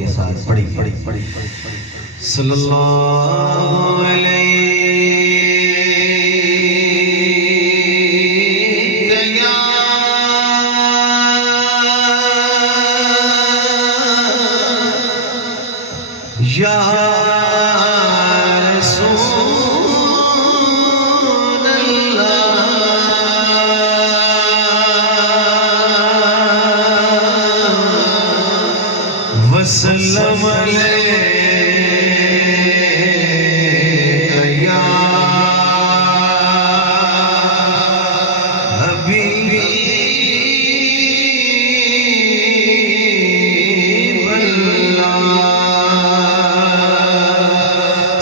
के साथ पढ़ी सल्लल्लाहु अलैहि या रसूल अल्लाह वसल्लम अलैका या हबीबी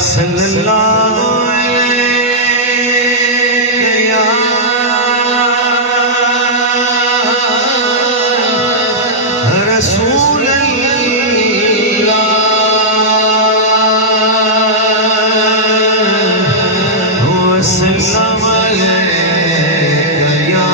सल्लल्लाहु अलैहि या रसूल अल्लाह वसल्लम अलैका या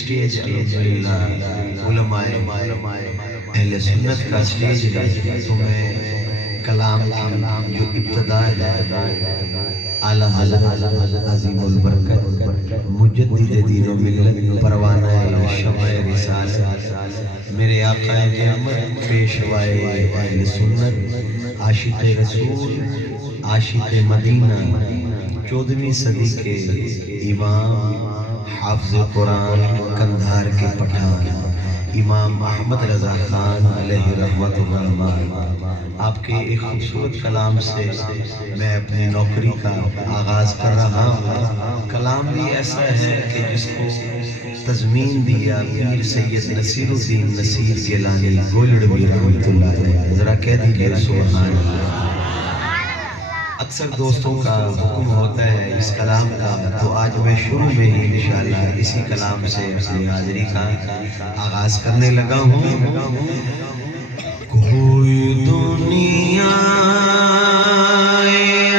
स्टेज अहले सुन्नत का स्टेज है। तो मैं कलाम की जो इब्तिदा है आला हज़रत अज़ीमुल बरकत मुजद्दिद दीन व मिल्लत परवाना शम्अ रिसालत मेरे आका नेमत पेशवाए अहले सुन्नत आशिक़ रसूल आशिक़ मदीना 14वीं सदी के इमाम हाफ़िज़ कुरान कंधार के पठान इमाम अहमद रज़ा खान अलैहि रहमतुल्लाह आपके एक खूबसूरत कलाम से मैं अपनी नौकरी का आगाज़ कर रहा हूँ। कलाम भी ऐसा है कि जिसको तज़मीन दिया पीर सैयद नसीरुद्दीन नसीर गिलानी गोलड़वी रहमतुल्लाह अलैह। ज़रा कह दीजिए सुभान अल्लाह। अक्सर दोस्तों का हुक्म होता है इस कलाम का, तो आज मैं शुरू में ही इंशाअल्लाह इसी कलाम से अपनी हाज़िरी का आगाज़ करने लगा हूँ। कोई दुनिया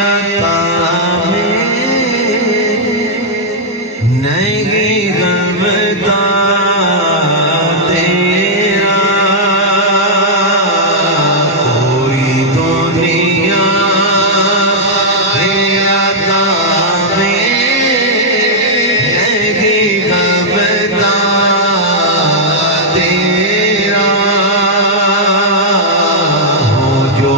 अता में नहीं गमदा तेरा, कोई दुनिया जो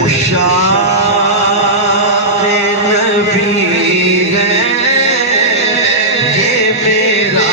उशाक़ नबी है ये मेरा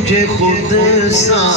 तुझे खुद सा